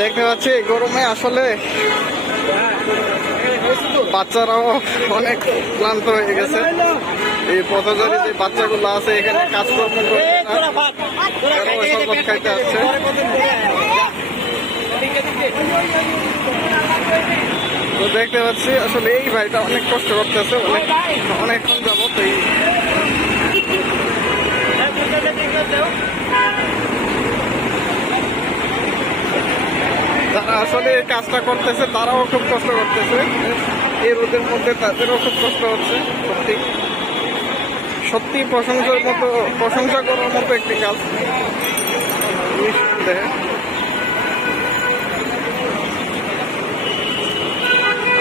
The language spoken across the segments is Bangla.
দেখতে পাচ্ছি গরমে আসলে বাচ্চারাও অনেক ক্লান্ত হয়ে গেছে। এই পথচারী যে বাচ্চাগুলো আছে, এখানে কাজকর্ম খাইতে আসছে। তো দেখতে পাচ্ছি, আসলে এই ভাইটা অনেক কষ্ট করতেছে, অনেক অনেকক্ষণ যাবত এই যারা আসলে এই কাজটা করতেছে, তারাও খুব কষ্ট করতেছে। এই রোদের মধ্যে তাদেরও খুব কষ্ট হচ্ছে, সত্যি। সত্যি প্রশংসার মতো, প্রশংসা করার মতো একটি কাজ।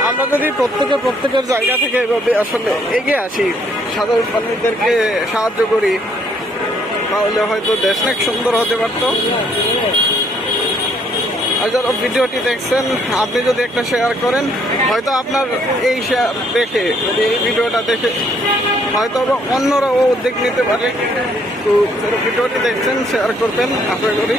আমরা যদি প্রত্যেকে প্রত্যেকের জায়গা থেকে এভাবে আসলে এগিয়ে আসি, সাধারণ মানুষদেরকে সাহায্য করি, তাহলে হয়তো দেশ অনেক সুন্দর হতে পারতো। যারা ভিডিওটি দেখছেন, আপনি যদি একটা শেয়ার করেন, হয়তো আপনার এই শেয়ার দেখে, যদি এই ভিডিওটা দেখে, হয়তো অন্যরাও উদ্যোগ নিতে পারে। তো ভিডিওটি দেখছেন শেয়ার করবেন, আশা করি।